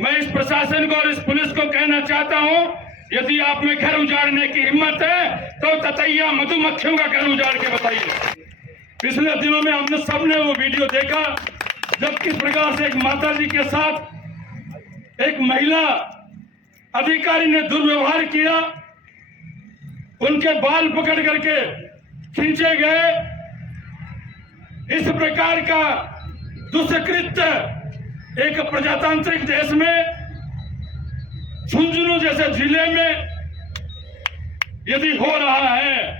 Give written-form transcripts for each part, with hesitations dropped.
मैं इस प्रशासन को और इस पुलिस को कहना चाहता हूं, यदि आप में घर उजाड़ने की हिम्मत है तो ततैया मधुमक्खियों का घर उजाड़ के बताइए। पिछले दिनों में हमने सबने वो वीडियो देखा जब किस प्रकार से एक माताजी के साथ एक महिला अधिकारी ने दुर्व्यवहार किया, उनके बाल पकड़ करके खींचे गए। इस प्रकार का दुष्कृत्य एक प्रजातांत्रिक देश में, झुंझुनू जैसे जिले में यदि हो रहा है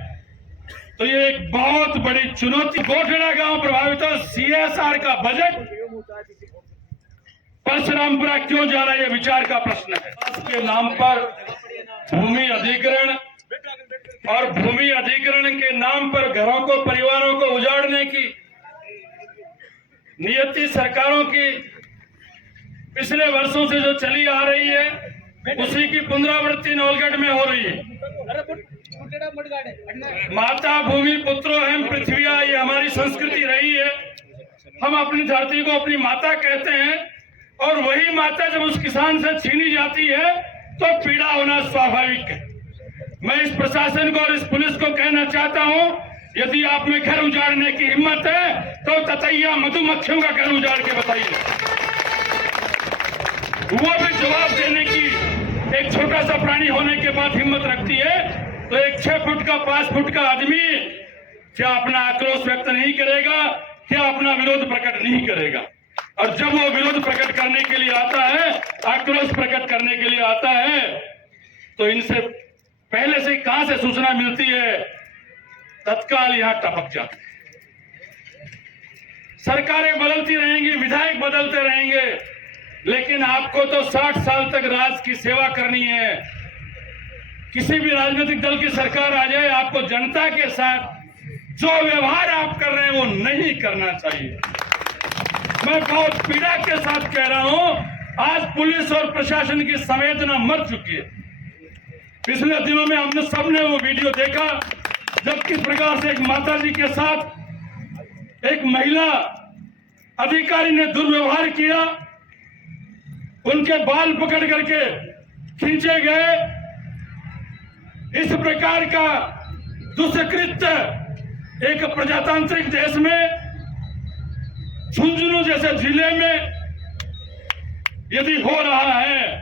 तो ये एक बहुत बड़ी चुनौती। गोठड़ा गांव प्रभावित हो, सीएसआर का बजट परशुरामपुरा क्यों जा रहा है, ये विचार का प्रश्न है। इसके नाम पर भूमि अधिग्रहण और भूमि अधिग्रहण के नाम पर घरों को, परिवारों को उजाड़ने की नियति सरकारों की पिछले वर्षों से जो चली आ रही है, उसी की पुनरावृत्ति नौलगढ़ में हो रही है। माता भूमि पुत्रो एवं पृथ्विया, ये हमारी संस्कृति रही है। हम अपनी धरती को अपनी माता कहते हैं और वही माता जब उस किसान से छीनी जाती है तो पीड़ा होना स्वाभाविक है। मैं इस प्रशासन को और इस पुलिस को कहना चाहता हूं, यदि आप में घर उजाड़ने की हिम्मत है तो ततैया मधुमक्खियों का घर उजाड़ के बताइए। वो भी जवाब देने की एक छोटा सा प्राणी होने के बाद हिम्मत रखती है, तो एक 6 फुट का 5 फुट का आदमी क्या अपना आक्रोश व्यक्त नहीं करेगा, क्या अपना विरोध प्रकट नहीं करेगा? और जब वो विरोध प्रकट करने के लिए आता है, आक्रोश प्रकट करने के लिए आता है, तो इनसे पहले से कहां से सूचना मिलती है, तत्काल यहां टपक जाते हैं। सरकारें बदलती रहेंगी, विधायक बदलते रहेंगे, लेकिन आपको तो 60 साल तक राज की सेवा करनी है। किसी भी राजनीतिक दल की सरकार आ जाए, आपको जनता के साथ जो व्यवहार आप कर रहे हैं वो नहीं करना चाहिए। मैं बहुत पीड़ा के साथ कह रहा हूं, आज पुलिस और प्रशासन की संवेदना मर चुकी है। पिछले दिनों में हमने सबने वो वीडियो देखा जब किस प्रकार से एक माताजी के साथ एक महिला अधिकारी ने दुर्व्यवहार किया, उनके बाल पकड़ करके खींचे गए। इस प्रकार का दुष्कृत्य एक प्रजातांत्रिक देश में, झुंझुनू जैसे जिले में यदि हो रहा है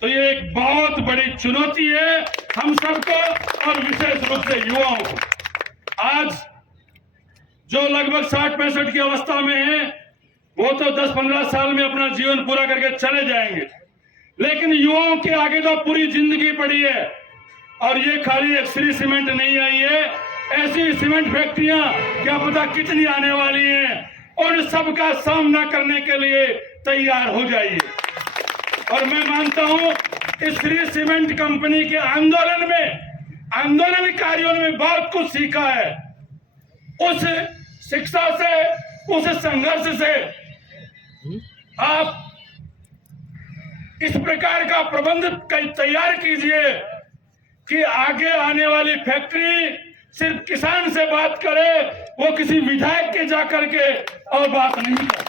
तो ये एक बहुत बड़ी चुनौती है हम सबको और विशेष रूप से युवाओं को। आज जो लगभग 60-65 की अवस्था में है, वो तो 10-15 साल में अपना जीवन पूरा करके चले जाएंगे, लेकिन युवाओं के आगे तो पूरी जिंदगी पड़ी है। और ये खाली एक श्री सीमेंट नहीं आई है, ऐसी सीमेंट फैक्ट्रियां क्या पता कितनी आने वाली हैं, और सबका सामना करने के लिए तैयार हो जाइए। और मैं मानता हूं इस श्री सीमेंट कंपनी के आंदोलन में, आंदोलनकारियों ने बहुत कुछ सीखा है। उस शिक्षा से, उस संघर्ष से आप इस प्रकार का प्रबंध तैयार कीजिए कि आगे आने वाली फैक्ट्री सिर्फ किसान से बात करे, वो किसी विधायक के जाकर के और बात नहीं करे।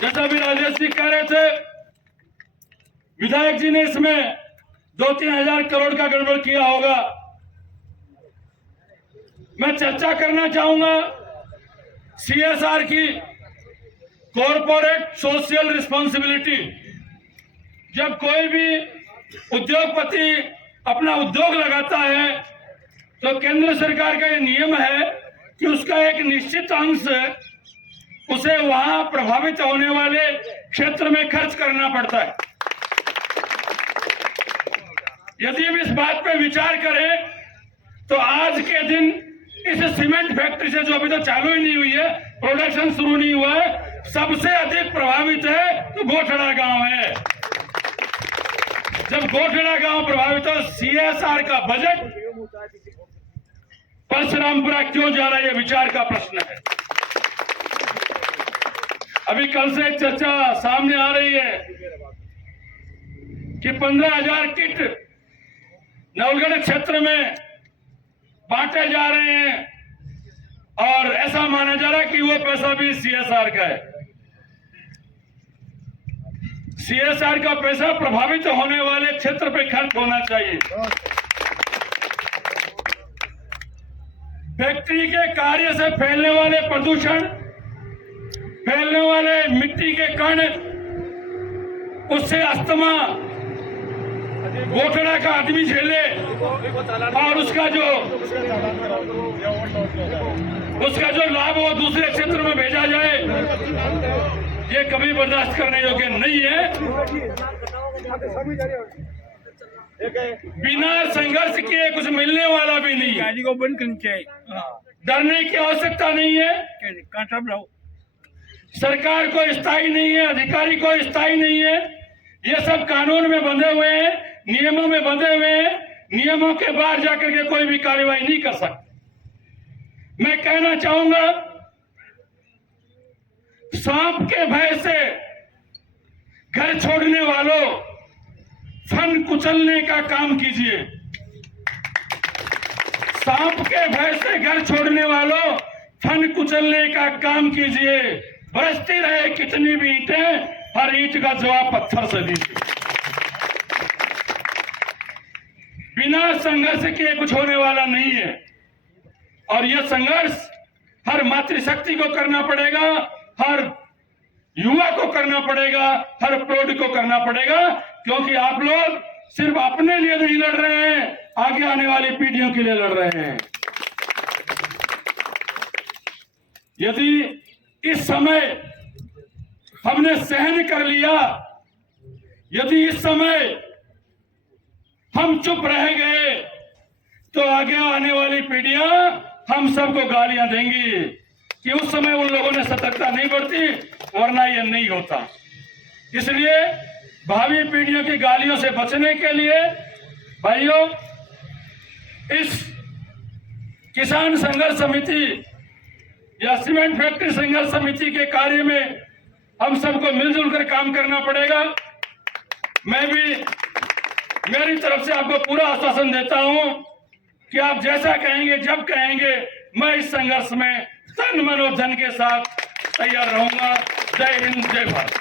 जैसा भी राजेश जी कह रहे थे, विधायक जी ने इसमें 2-3 हजार करोड़ का गड़बड़ किया होगा। मैं चर्चा करना चाहूंगा सीएसआर की, कॉरपोरेट सोशल रिस्पॉन्सिबिलिटी। जब कोई भी उद्योगपति अपना उद्योग लगाता है तो केंद्र सरकार का यह नियम है कि उसका एक निश्चित अंश उसे वहां प्रभावित होने वाले क्षेत्र में खर्च करना पड़ता है। यदि हम इस बात पे विचार करें तो आज के दिन इस सीमेंट फैक्ट्री से, जो अभी तो चालू ही नहीं हुई है, प्रोडक्शन शुरू नहीं हुआ है, सबसे अधिक प्रभावित है तो गोठड़ा गांव है। जब गोठड़ा गांव प्रभावित हो, सीएसआर का बजट परशुरामपुरा क्यों जा रहा है, ये विचार का प्रश्न है। अभी कल से एक चर्चा सामने आ रही है कि 15,000 किट नवलगढ़ क्षेत्र में बांटे जा रहे हैं, और ऐसा माना जा रहा है कि वो पैसा भी सीएसआर का है। CSR का पैसा प्रभावित होने वाले क्षेत्र पे खर्च होना चाहिए। फैक्ट्री के कार्य से फैलने वाले प्रदूषण, फैलने वाले मिट्टी के कण, उससे अस्थमा गोखड़ा का आदमी झेले और उसका जो लाभ वो दूसरे क्षेत्र में भेजा जाए, ये कभी बर्दाश्त करने योग्य नहीं है। बिना संघर्ष किए कुछ मिलने वाला भी नहीं है। को बंद करनी चाहिए। डरने की आवश्यकता नहीं है। सरकार को स्थायी नहीं है, अधिकारी को स्थायी नहीं है। ये सब कानून में बंधे हुए हैं, नियमों में बंधे हुए हैं। नियमों के बाहर जाकर के कोई भी कार्रवाई नहीं कर सकते। मैं कहना चाहूंगा, सांप के भय से घर छोड़ने वालों, फन कुचलने का काम कीजिए। सांप के भय से घर छोड़ने वालों, फन कुचलने का काम कीजिए। बरसती रहे कितनी भी ईंटें, हर ईंट का जवाब पत्थर से दीजिए। बिना संघर्ष किए कुछ होने वाला नहीं है। और यह संघर्ष हर मातृशक्ति को करना पड़ेगा, हर युवा को करना पड़ेगा, हर प्रौढ़ को करना पड़ेगा, क्योंकि आप लोग सिर्फ अपने लिए नहीं लड़ रहे हैं, आगे आने वाली पीढ़ियों के लिए लड़ रहे हैं। यदि इस समय हमने सहन कर लिया, यदि इस समय हम चुप रह गए, तो आगे आने वाली पीढ़ियां हम सबको गालियां देंगी कि उस समय उन लोगों ने सतर्कता नहीं बरती, वरना यह नहीं होता। इसलिए भावी पीढ़ियों की गालियों से बचने के लिए भाइयों, इस किसान संघर्ष समिति या सीमेंट फैक्ट्री संघर्ष समिति के कार्य में हम सबको मिलजुल कर काम करना पड़ेगा। मैं भी मेरी तरफ से आपको पूरा आश्वासन देता हूं कि आप जैसा कहेंगे, जब कहेंगे, मैं इस संघर्ष में तन मन और धन के साथ तैयार रहूंगा। जय हिंद, जय भारत।